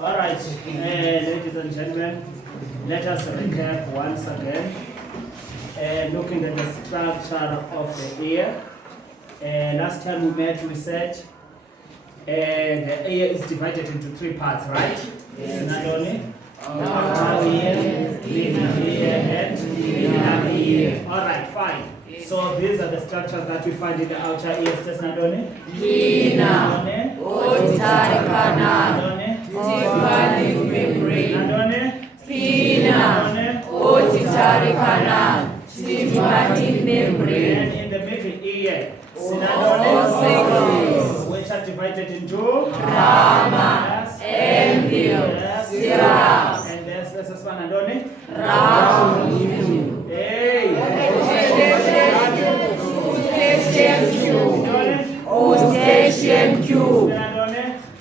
All right, ladies and gentlemen, let us recap once again, looking at the structure of the ear. Last time we met, we said the ear is divided into three parts, right? Yes. Not only outer ear, middle ear, and inner ear. All right, fine. So these are the structures that we find in the outer ear. Just not only Pinna, auditory canal, tympanic membrane. Pinna, auditory canal, tympanic membrane. And in the middle ear, ossicles, which are divided into rama, envium, serous, and there's this one, Adoni. round, Hey, eustachian tube,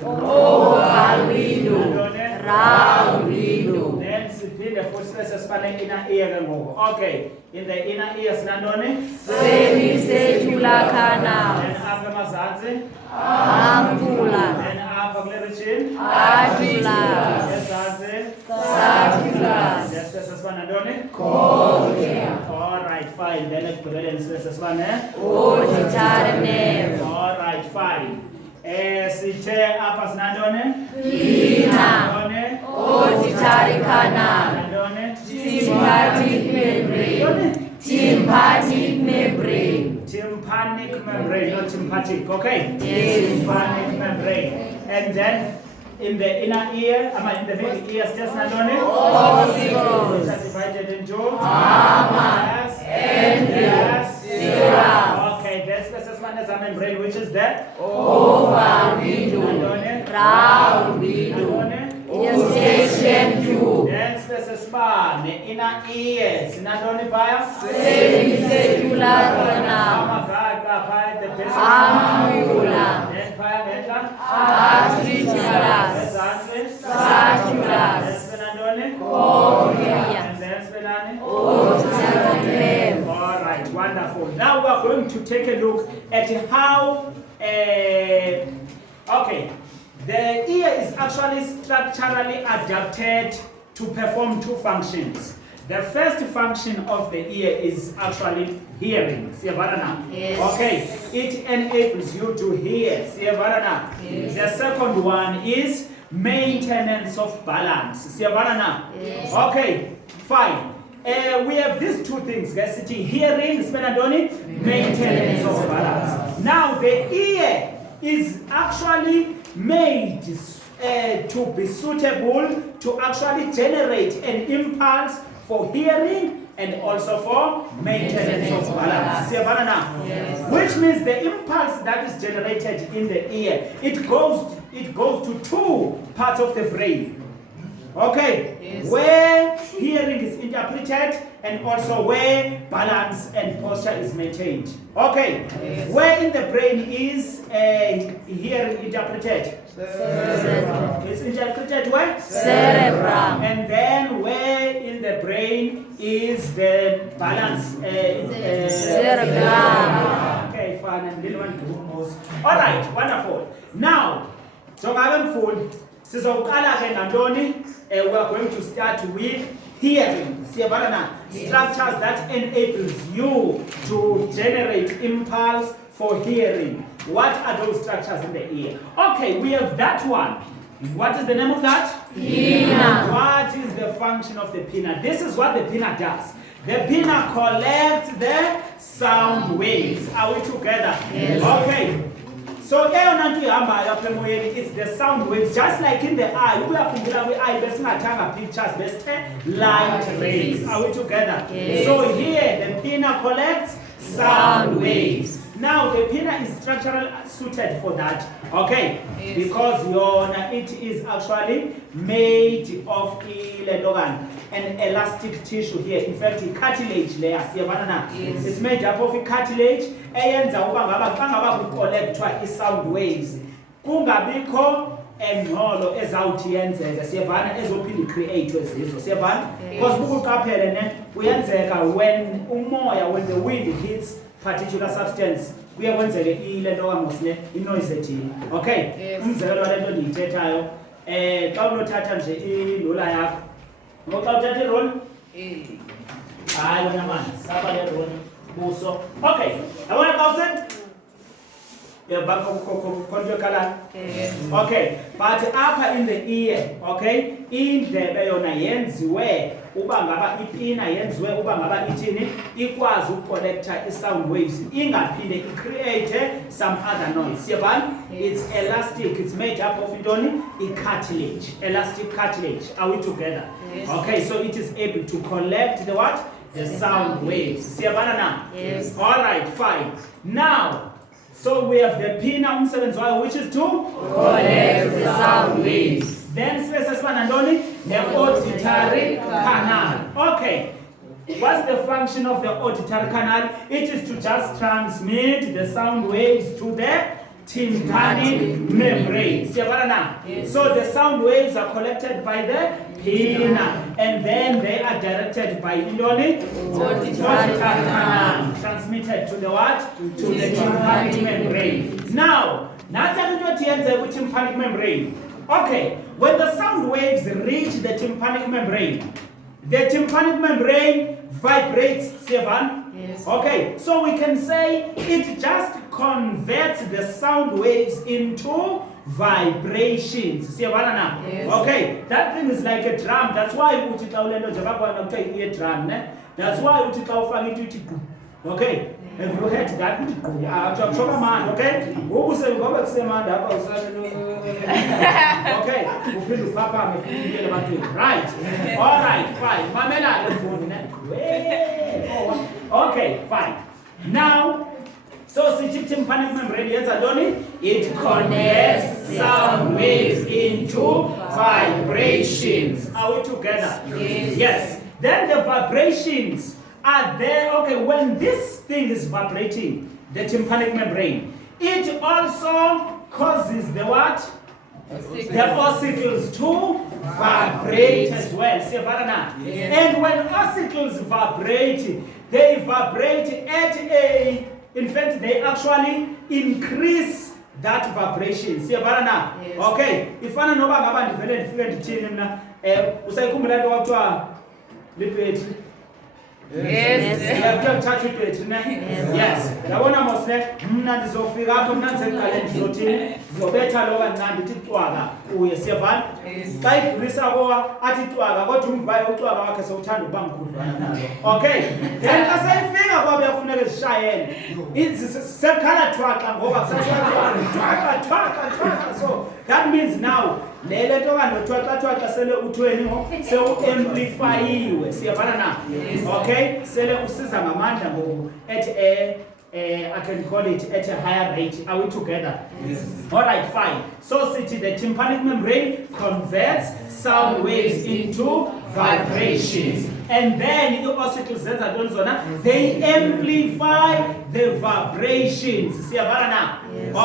oval window, round window. Then siphinde futhi sesifane inner ear ke ngoku. Okay, in the inner ear sinantoni? Semicircular canal, Then apha emazantsi, ampulla, then apha kule region, articulus, ezantsi, circulus, then sesifane nantoni? cornea, All right, fine. Then ekugqibeleni sesifane auditory nerve, all right, fine. Sithe apha sinantoni? pinna, Nantoni? auditory canal, Nantoni? tympanic membrane, tympanic membrane, Tympanic membrane, not tympanic, okay? Yes. Tympanic membrane. And then in the inner ear, in the middle ear, just nantoni? ossicles, Which are divided into rama, envium, serous, okay, that's the Sesmanesa membrane, which is that? oval window, Nantoni? round window, Nantoni? eustachian tube, That's the the inner ears. Nantoni phaya? semicircular canal, Amagaqa phaya the base. ampulla, Then phaya ngentla? articulus, Ezantsi? circulus, Then nantoni? cornea, And then nani? auditory nerve. All right, wonderful. Now we are going to take a look at how, okay, the ear is actually structurally adapted to perform two functions. The first function of the ear is actually hearing. Yes. Okay, it enables you to hear. Yes. The second one is maintenance of balance. Yes. Okay, fine. We have these two things, guys. Hearing, maintenance of balance. Now the ear is actually made to be suitable to actually generate an impulse for hearing and also for maintenance of balance. Yes. Which means the impulse that is generated in the ear, it goes to two parts of the brain. Okay, Yes. where hearing is interpreted and also where balance and posture is maintained. Okay, Yes. where in the brain is hearing interpreted? Cerebrum. It's interpreted where? Cerebrum. And then where in the brain is the balance? Cerebrum. Okay, fine. And little one goes. All right, wonderful. Now, so I'm full. We are going to start with hearing. Structures that enables you to generate impulse for hearing. What are those structures in the ear? Okay, we have that one. What is the name of that? Pinna. What is the function of the pinna? This is what the pinna does. The pinna collects the sound waves. Are we together? Yes. Okay. So it's the sound waves, just like in the eye. We are thinking of the eye, there's not pictures, there's light rays. Are we together? Yes. So here the pinna collects sound waves. Now the pinna is structurally suited for that, okay? Yes. Because it is actually made of an elastic tissue here. In fact, the cartilage layer, Yes. it's made up of a cartilage. Sound waves. Kungabikho engqolo ezawuthi yenzeke siyavana ezophinde create ezizo siyavana because bukuqaphele ne kuyenzeka when the wind hits particular substance kuye kwenzeke ile nto kamosine inoise ethile. Okay, umzekelo wale nto ndiyithethayo xa unothatha nje irola yakho ngoxa uthatha iroli hayi wena mani saba le roli buso. Okay, yabona xa usenza okay, but apha in the ear, okay, indlebe yona yenziwe uba ngaba ipina yenziwe uba ngaba ithini ikwazi ukucollecta i-sound waves ingaphinde i-create some other noise. Siyabona? It's elastic, it's made up of intoni i-cartilage, elastic cartilage. Are we together? Yes. Okay, so it is able to collect the what? The sound waves. Siyabona na? Yes. All right, fine. Now, so we have the pina umsebenzi wayo, which is to collect the sound waves. Then sibesesibana ntoni the auditory canal. Okay, what's the function of the auditory canal? It is to just transmit the sound waves to the tympanic membrane. Siyabona na? Yes. So the sound waves are collected by the pina and then they are directed by intoni auditory canal, transmitted to the what? To the tympanic membrane. Now, that's what yenze with tympanic membrane. Okay, when the sound waves reach the tympanic membrane vibrates, Sevan. Yes. Okay, so we can say it just converts the sound waves into vibrations. Siyabona na? Yes. Okay, that thing is like a drum. That's why uthi xa ulento nje bakwana kuthiwa i-ear drum, ne? That's why uthi xa ufaka into ithi gqu. Okay, have you heard that? Uthi gqu. Akuchoka manje, okay? Ngoku ngoba kusemandi apha okay, uphinde uphapha mefikile ebantwini. Right. All right, fine. Mamela ke mfundi, ne? Okay, fine. Now, so sithi tympanic membrane yenza ntoni? It converts sound waves into vibrations. Are we together? Yes. Yes. Then the vibrations are there. Okay, when this thing is vibrating, the tympanic membrane, it also causes the what? The ossicles to vibrate as well. Yes. And when ossicles vibrate, they vibrate at a, in fact, they actually increase that vibration. Yes. Okay, ifana noba ngaba ndivele ndifike ndithini mna usayikhumbula nto kwakuthiwa libhetri. Yes. Touch it, yes. Yabona mosne mna ndizofika apho mna ndiseqale ndizothini ndizobetha lo kancinane ndithi cwaka uye siyavana xa igulisa kowa athi cwaka kodwa umvayo ucwaka wakhe sewuthanda ukuba mkhudlwana nalo. Okay, then xa seyifika kwabe yafuneka zishayele sekhala thwaxa ngoba kusathiwa so that means now lele nto kandothwaxa sele uthweni sewu-amplifayiwe. Siyavana na? Okay, sele usiza ngamandla ngoku at I can call it at a higher rate. Are we together? Yes. All right, fine. So city, the tympanic membrane converts sound waves into vibrations. And then the ossicles, they amplify the vibrations. Siyavana na?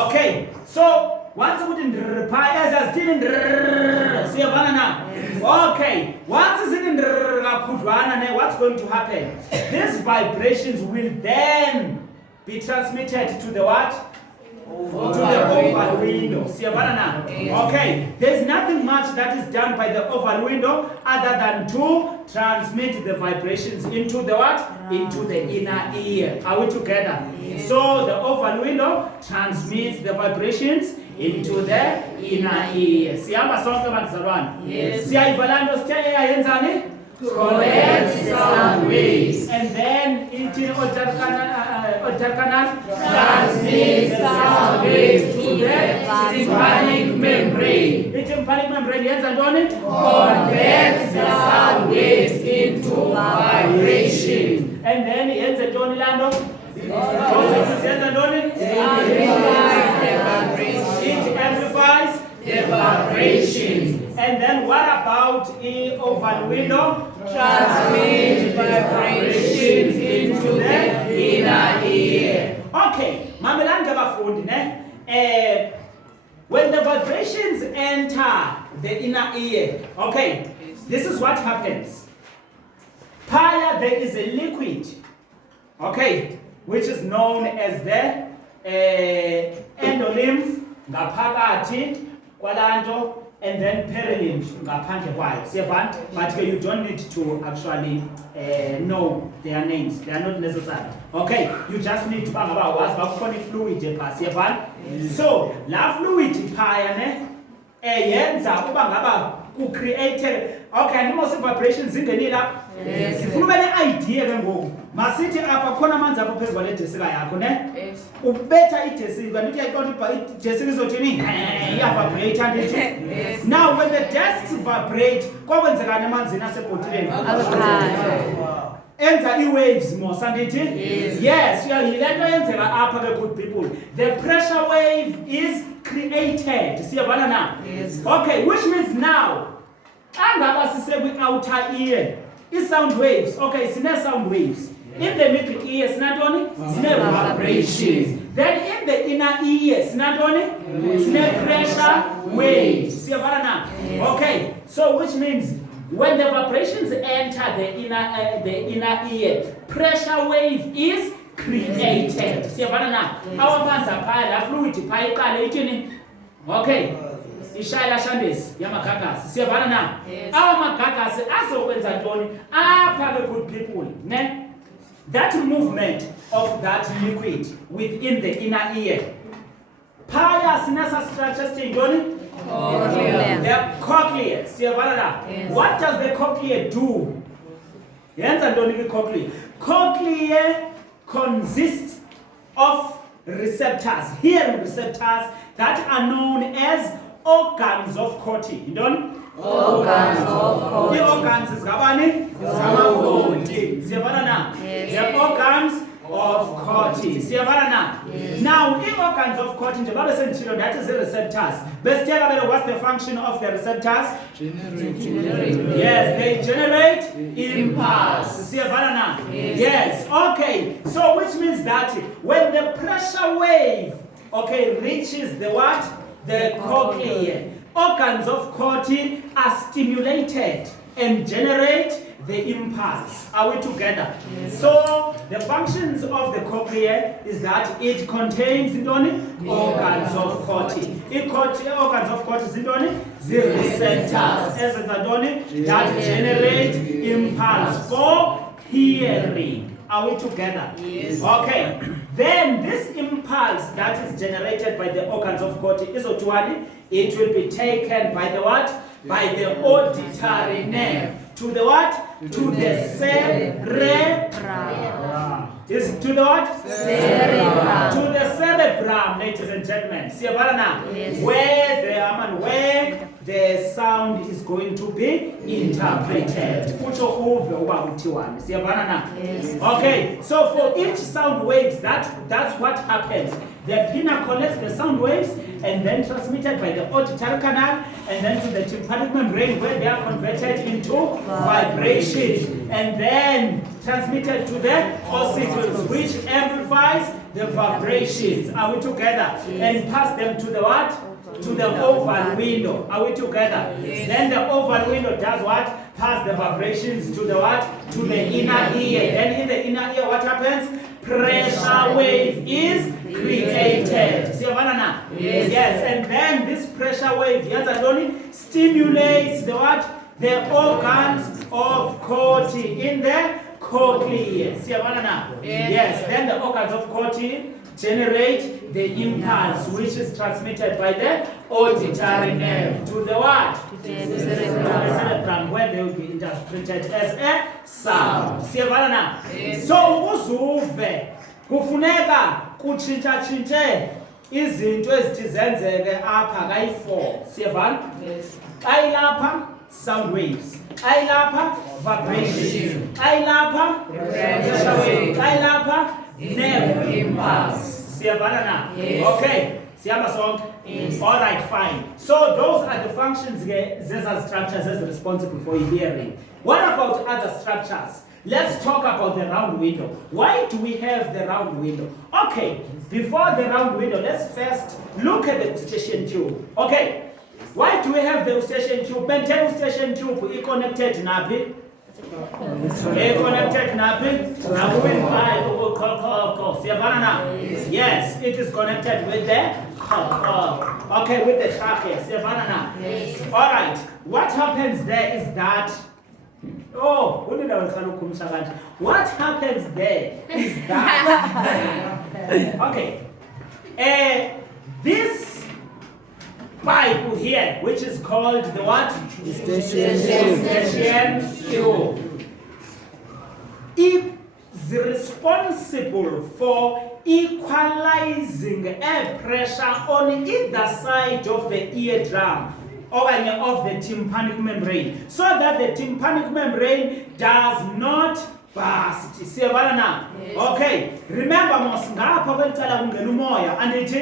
Okay, so once we didn't as still in Siyavana na? Okay, once it's in what's going to happen? These vibrations will then be transmitted to the what? To the oval window. Siyavana na? Okay, there's nothing much that is done by the oval window other than to transmit the vibrations into the what? Into the inner ear. Are we together? Yes. So the oval window transmits the vibrations into the inner ear. Siyamba sonke bazalwane. Yes. Siyayivala nto sithe eyayenzani? Collects the sound waves. And then into auditory canal Transmits sound waves to the tympanic membrane. The tympanic membrane yenza ntoni? Converts the sound waves into vibration. And then yenza ntoni laa nto? Yenza ntoni? It amplifies The vibration. And then what about the oval window? Transmit vibrations into the inner ear. Okay, mamelani ke bafundi ne? When the vibrations enter the inner ear, okay, this is what happens. There is a liquid. Okay, which is known as the endolymph ngaphakathi kwalanto, and then perilymph ngaphandle kwayo. Siyavana? But you don't need to actually know their names. They are not necessary. Okay, you just need to bangaba wazi bakukhona fluid ephasi. Siyavana? So, la fluid phaya ne yenza uba ngaba ku created. Okay, andimose vibrations zingenile lapha. Yes. Sifuna ube ne-idea ke ngoku. Masithi apha khona amanzi apha phezu kwale desika yakho ne? Yes. Ubetha idesika, kanti uyayiqonda idesika izothini? Iyavibrate andithi? Yes. Now when the desks vibrate, kwakwenzekani emanzini asebhotileni? Enza i-waves mos andithi? Yes, yile nto yenzeka apha ke good people. The pressure wave is created. Siyavana na? Yes. Okay, which means now xa ngaba sisekwi-outer ear, i-sound waves, okay, sine-sound waves. In the middle ear, sinantoni? Sine-vibrations. Then in the inner ear, sinantoni? Sine-pressure waves. Siyavana na? Okay, so which means when the vibrations enter the inner ear, pressure wave is created. Siyavana na? Awamanzi phaya, la fluid phaya iqale ithini? Okay. Ishayela shandesi yamagagasi. Siyavana na? Awa magagasi azokwenza ntoni apha ke good people, ne? That movement of that liquid within the inner ear. Phaya sinasa structure sithintoni? The cochlea. Siyavana na? What does the cochlea do? Yenza ntoni ke cochlea? Cochlea consists of receptors, hearing receptors that are known as organs of Corti. You don't? Organs of Corti. The organs is gabani? Samagoti. Siyavana na? The organs of Corti. Siyavana na? Now, the organs of Corti, that is the receptors. Let's tell about what's the function of the receptors? Yes, they generate impulse. Siyavana na? Yes. Okay. So, which means that when the pressure wave, okay, reaches the what? The cochlea, organs of Corti are stimulated and generate the impulse. Are we together? So the functions of the cochlea is that it contains organs of Corti. Organs of Corti is the receptors that generate impulse for hearing. Are we together? Yes. Okay. Then this impulse that is generated by the organs of Corti is what? It will be taken by the what? By the auditory nerve. To the what? To the cerebrum. Is to the what? Cerebrum. To the cerebrum, ladies and gentlemen. Yes. Where the sound is going to be interpreted. Yes. Okay, so for each sound waves, that's what happens. The pinna collects the sound waves and then transmitted by the auditory canal and then to the tympanic membrane where they are converted into vibration and then transmitted to the ossicles, which amplifies the vibrations. Are we together? And pass them to the what? To the oval window. Are we together? Yes. Then the oval window does what? Pass the vibrations to the what? To the inner ear. Then in the inner ear, what happens? Pressure wave is created. Yes. Yes, and then this pressure wave stimulates the what? The organs of Corti in the cochlea. Yes, then the organs of Corti generate the impulse which is transmitted by the auditory nerve to the what? To the cerebrum, where they will be interpreted as a sound. Yes. So ukuzuve kufuneka kutshintsha izinto ezithi zenzeke apha kayi-4. Siyavana? Yes. Ayilapha sound waves, ayilapha vibration, ayilapha pressure wave, ayilapha nerve impulse. Siyavana na? Yes. Okay. Siyamba sonke? Yes. All right, fine. So those are the functions, these are structures that's responsible for hearing. What about other structures? Let's talk about the round window. Why do we have the round window? Okay, before the round window, let's first look at the eustachian tube. Okay, why do we have the eustachian tube? Bente eustachian tube is connected napi? Connected napping. Yes, it is connected with the okay, with the trachea. All right. What happens there is that. Oh, what happens there is that. Okay. This pipe here, which is called the what? Eustachian tube, is responsible for equalizing air pressure on either side of the eardrum or of the tympanic membrane, so that the tympanic membrane does not burst. Siyabona na? Okay, remember mos ngapha kwelitsala kungena umoya andithi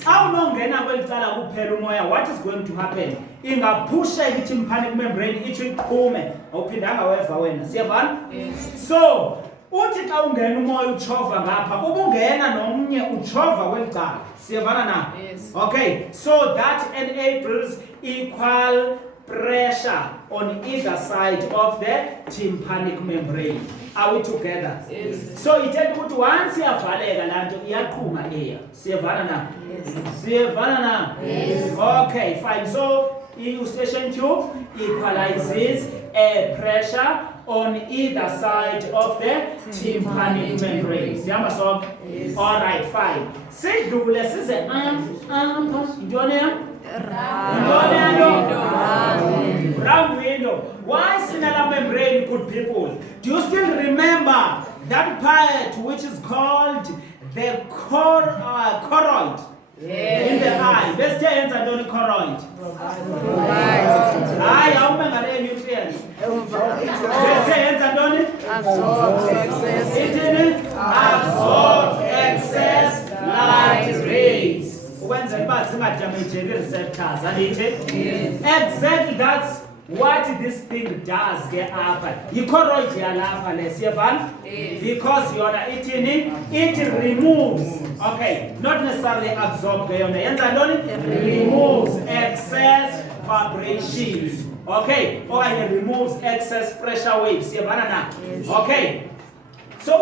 xa unongena kwelitsala kuphela umoya, what is going to happen? Ingaphusha i-tympanic membrane ithi iqhume, awuphindanga weva wena. Siyabona? So uthi xa ungena umoya utshova ngapha, ubungena nomnye utshova kwelicala. Siyabona na? Okay, so that enables equal pressure on either side of the tympanic membrane. Are we together? So it tells you once you have iyaqhuma eya. Siyavana na? Siyavana na? Okay, fine. So Eustachian tube equalizes air pressure on either side of the tympanic membrane. Siyamba sonke? All right, fine. Sidlule size ntoni ya? Round window. Why sinala membrane, good people? Do you still remember that part which is called the choroid? In the eye. Let's say it's a choroid. Eye, how many nutrients? Let's say it's it absorbs excess light rays. Exactly, that's what this thing does get up. You choroid because you are eating it removes, okay, not necessarily absorb, it removes excess vibrations, okay, or it removes excess pressure waves. Okay, so